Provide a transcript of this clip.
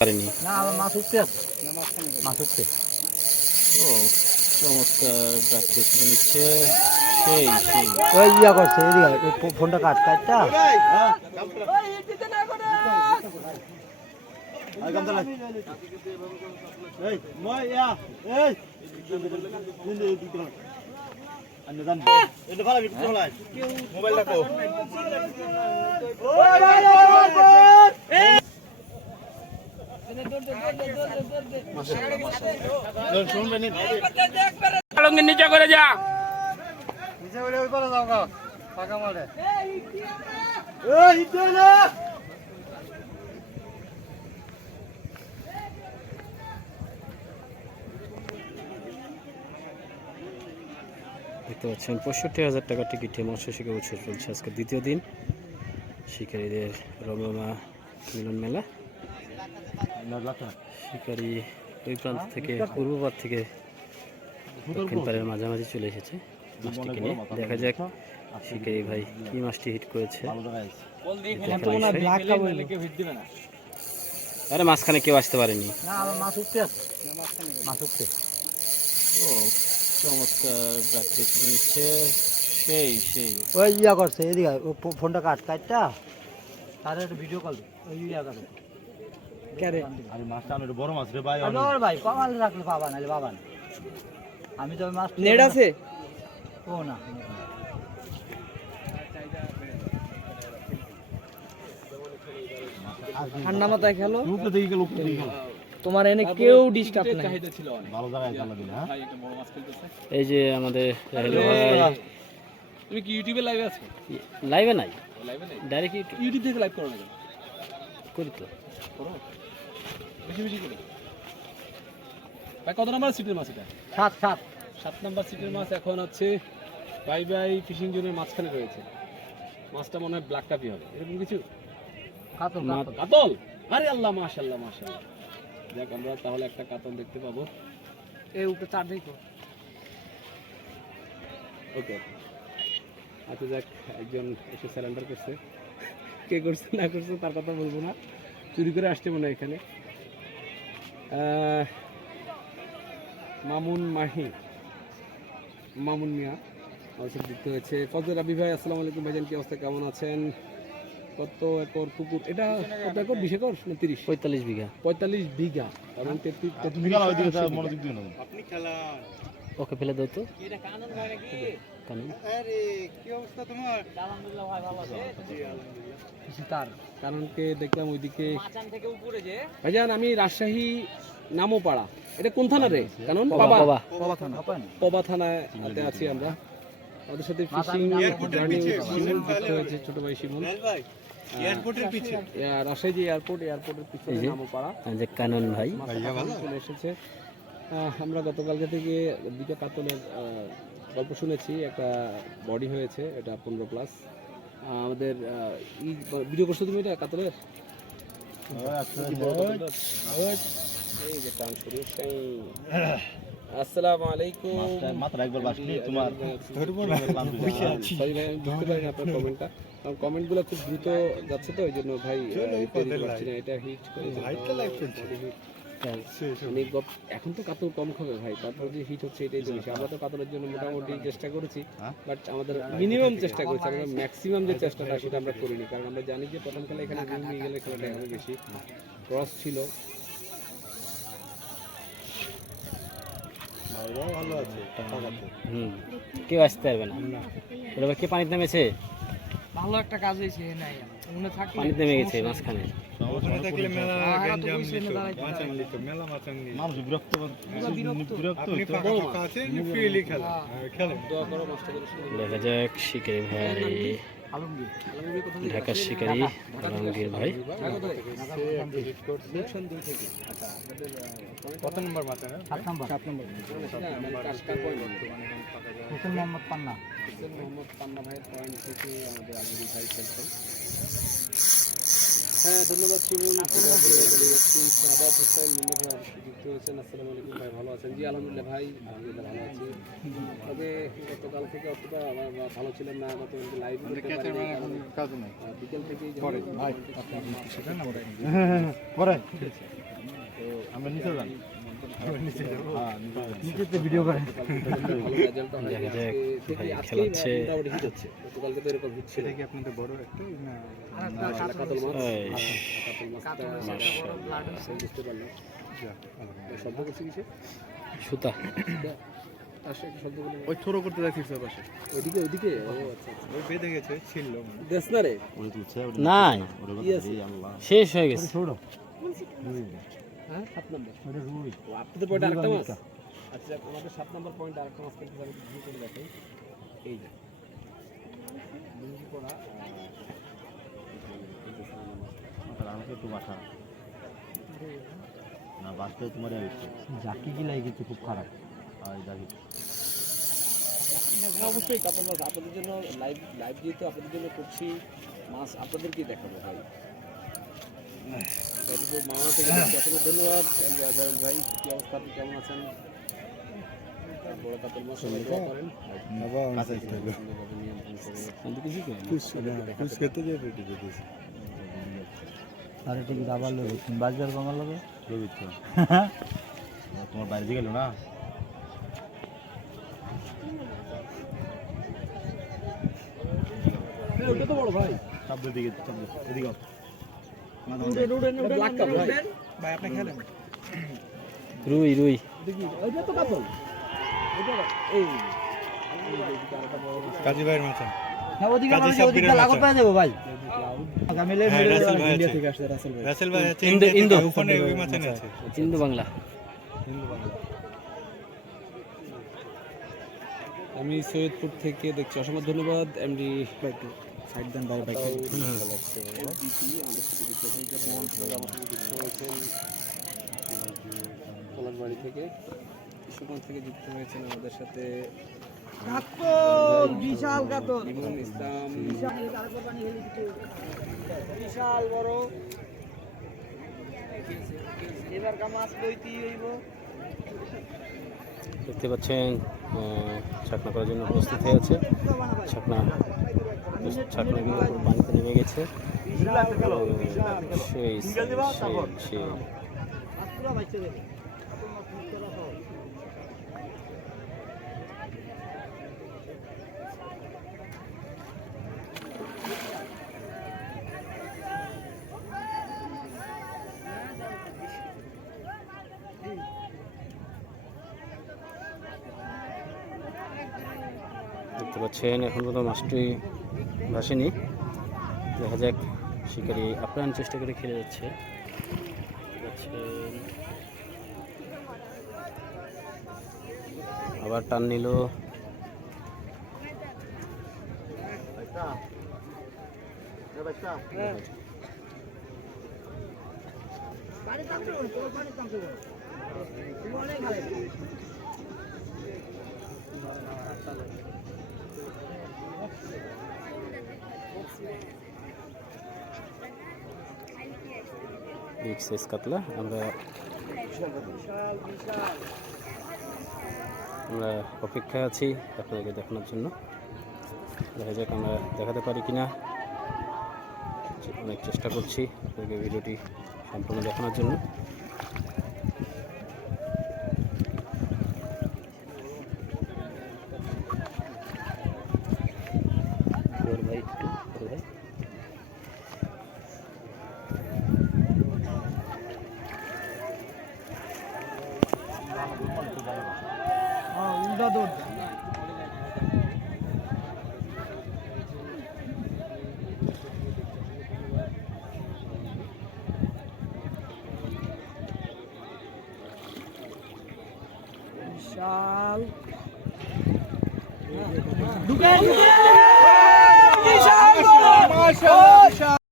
পারেনি না আমার মাছ উঠতে আছে মাছ উঠতে ও চমৎকার প্র্যাকটিস নিচ্ছে সেই সেই ওই ইয়া করছে এদিকে ফোনটা কাটটা মোবাইল রাখো নিচে করে যা দেখতে পাচ্ছেন ৬৫,০০০ টাকা টিকিটে মৎস্য শিকার উৎসব চলছে আজকে দ্বিতীয় দিন শিকারীদের রমরমা মিলন মেলা। শিকারী ওই প্রান্ত থেকে পূর্বপাড় থেকে দক্ষিণ পাড়ের মাঝামাঝি চলে এসেছে মাছটিকে নিয়ে। দেখা যাক শিকারী ভাই কি মাছটি হিট করেছে। আরে মাঝখানে কেউ আসতে পারেনি। না আমার মাছ উঠতে আছে মাছ উঠতে ও চমৎকার প্র্যাকটিস নিচ্ছে সেই সেই ওই ইয়া করছে এদিকে ফোনটা কাটটা তার একটা ভিডিও কল ওই ইয়া করে আরে মাছটা আমি বড় মাছ রে ভাই ভাই কমাল রাখলে পাবা না বাবা না আমি তো মাছ নেট আছে ও না ঠান্ডা মাথায় খেলো উপরে দিকে গেল উপরে দিকে গেল তোমার এনে কেউ ডিস্টার্ব নাই ভালো জায়গায় চালা দিলে হ্যাঁ এই যে আমাদের রাহেল ভাই তুমি কি ইউটিউবে লাইভে আছো? লাইভে নাই লাইভে নাই, ডাইরেক্ট ইউটিউব থেকে লাইভ করো না কেন? করি তো করো বেশি বেশি করে। ভাই কত নাম্বার সিটের মাছ এটা? 7 নাম্বার সিটের মাছ এখন হচ্ছে বাই বাই ফিশিং জোনের মাঝখানে রয়েছে। মাছটা মনে হয় ব্ল্যাক কাপি হবে, এরকম কিছু কাতল কাতল। আরে আল্লাহ মাশাআল্লাহ মাশাআল্লাহ, দেখ আমরা তাহলে একটা কাতল দেখতে পাবো। এই উপরে চার দেখো ওকে আচ্ছা যাক, একজন এসে স্যারেন্ডার করছে, কে করছে না করছে তার কথা বলবো না, চুরি করে আসছে মনে হয় এখানে। মামুন মিয়া মানুষের যুক্ত হয়েছে। ফজল রাবি ভাই আসসালামু আলাইকুম ভাইজান, কি অবস্থা, কেমন আছেন? কত একর পুকুর এটা? কত একর? 20 একর না 30? 45 বিঘা 45 বিঘা, কারণ 33 তুমি গেল ওইদিকে তার মনোযোগ দিও না আপনি খেলা ওকে ফেলে দাও তো এটা কানন ভাই নাকি? কারণ আরে কি অবস্থা তোমার? আলহামদুলিল্লাহ ভাই ভালো আছে কিছু তার কারণকে দেখলাম ওইদিকে। মাচান থেকে উপরে যে ভাইজান আমি রাজশাহী নামোপাড়া, এটা কোন থানা রে? কারণ বাবা পবা থানায় আছি আমরা। আমাদের সাথে ফিশিং জার্নি শিমুল যুক্ত হয়েছে, ছোট ভাই শিমুল। এয়ারপোর্টের পিছে, রাজশাহী যে এয়ারপোর্টের পিছনে নামোপাড়া যে কানন ভাই চলে এসেছে। আমরা গতকালকে থেকে দুটো কাতলের গল্প শুনেছি, একটা বডি হয়েছে, এটা 15+। আমাদের ভিডিও করছো তুমি এটা কাতলের? এই যে টান শুরু সেই। আসসালামু আলাইকুম। মাত্র একবার বাসলি তোমার সরি ভাই, আমি বুঝতে পারি না আপনার কমেন্টটা, কারণ কমেন্টগুলো খুব দ্রুত যাচ্ছে তো, ওই জন্য ভাই দিতে পারছি না। এটা হিট করে এখন তো কাতল কম খাবে ভাই, তারপর যে হিট হচ্ছে এটাই তো বেশি। আমরা তো কাতলের জন্য মোটামুটি চেষ্টা করেছি, বাট আমাদের মিনিমাম চেষ্টা করেছি, আমরা ম্যাক্সিমাম যে চেষ্টাটা সেটা আমরা করিনি, কারণ আমরা জানি যে প্রথম খেলা এখানে নিয়ে গেলে খেলাটা হবে বেশি ক্রস ছিল। কেউ আসতে পারবে না। এটা কে পানিতে নেমেছে? ভালো একটা কাজ হয়েছে নাই মনে থাকে পানিতে নেমে গেছে মাঝখানে। মানুষ বিরক্ত দেখা যাক শিকারি ভাই, ঢাকার শিকারি আলমগীর ভাই। কত নম্বর মাথা? 7 নম্বর হোসেন মোহাম্মদ পান্না ভাইয়ের পয়েন্ট থেকে আমাদের আলমগীর ভাই খেলছেন। হ্যাঁ ধন্যবাদ শিমুল। শাহাদাত হোসেন যুক্ত হয়েছেন। আসসালামু আলাইকুম ভাই, ভালো আছেন? জি আলহামদুলিল্লাহ ভাই, আলহামদুলিল্লাহ ভালো আছি। তবে গতকাল থেকে অতটা ভালো ছিলেন না, গত লাইভ বিকেল থেকেই আমরা নিচে যান হ্যাঁ নিচে যান নিচেতে ভিডিও করে ভালো রেজাল্ট হয় দেখা যাক আজকে ভাই আজকেই খেলাচ্ছে। মোটামুটি হিট হচ্ছে গতকালকে তো এরকম হিট ছিল কি আপনাদের বড় একটা না কাতল মাছ এই, কাতল মাছটা বুঝতে পারলাম শব্দ করছে কিসে সুতা তার সাথে শব্দ বলে ওই থ্রো করতে যাচ্ছিস পাশে ওইদিকে ওইদিকে ও আচ্ছা আচ্ছা ওই বেঁধে গেছে ছিল দেশ না রে ওরে তুলছে নাই কি আছে? আল্লাহ শেষ হয়ে গেছে। ছোট হ্যাঁ 7 নম্বর ওটা রুই ও আপনাদের পয়েন্ট আরেকটা মাছ আচ্ছা আমাদের 7 নম্বর পয়েন্ট আরেকটা মাছ কিন্তু আমি ভিউ করে দেখাই এই যে লুঙ্গি পড়া আমাকে একটু বাসা না বাসতে তোমার আসছে জাকি কি লাগে কিন্তু খুব খারাপ আর দেখি অবশ্যই কাতল মাছ আপনাদের জন্য লাইভ লাইভ যেহেতু আপনাদের জন্য করছি মাছ আপনাদেরকেই দেখাবো ভাই মাওনা থেকে অসংখ্য ধন্যবাদ জয়ন ভাই কি অবস্থা আপনি কেমন আছেন বড় কাতল মাছ সবাই দোয়া করেন কাছে সুন্দরভাবে নিয়ন্ত্রণ করে আর এটা কি আবার লোক বাজার বাংলা লোক তোমার বাইরে গেল না ওটা তো বড় ভাই সামনের দিকে এদিকে ব্ল্যাক কাপ ভাই ভাই আপনি খেলেন রুই রুই দেখি ওইটা তো কাতল ওইটা এই কাজী ভাইয়ের মাথা হ্যাঁ ওদিকে মানে ওদিকে লাগো পেয়ে যাবো ভাই আগামীলে ইন্ডিয়া থেকে আসছে রাসেল ভাই রাসেল ভাই আছে ইন্দো ইন্দো ওখানে ওই মাথা আছে ইন্দো বাংলা। আমি সৈয়দপুর থেকে দেখছি অসংখ্য ধন্যবাদ এমডি সাইড দেন ভাই ভাই বাড়ি থেকে কিশোরগঞ্জ থেকে যুক্ত হয়েছেন আমাদের সাথে বিশাল কাতল ইমন ইসলাম বিশাল বড় এবার মাছ লইতেই হইব দেখতে পাচ্ছেন ছাকনা করার জন্য প্রস্তুত হয়ে আছে। ছাকনাগুলো পানিতে নেমে গেছে। সেই সেই দেখতে পাচ্ছেন এখন পর্যন্ত মাছটি ভাসেনি। দেখা যাক শিকারি আপ্রাণ চেষ্টা করে খেলে যাচ্ছে। আবার টান নিল। বিগ সাইজ কাতলা আমরা অপেক্ষায় আছি আপনাদেরকে দেখানোর জন্য। দেখা যাক আমরা দেখাতে পারি কিনা, অনেক চেষ্টা করছি আপনাদেরকে ভিডিওটি সম্পূর্ণ দেখানোর জন্য। উল্টা দৌড় বিশাল বিশাল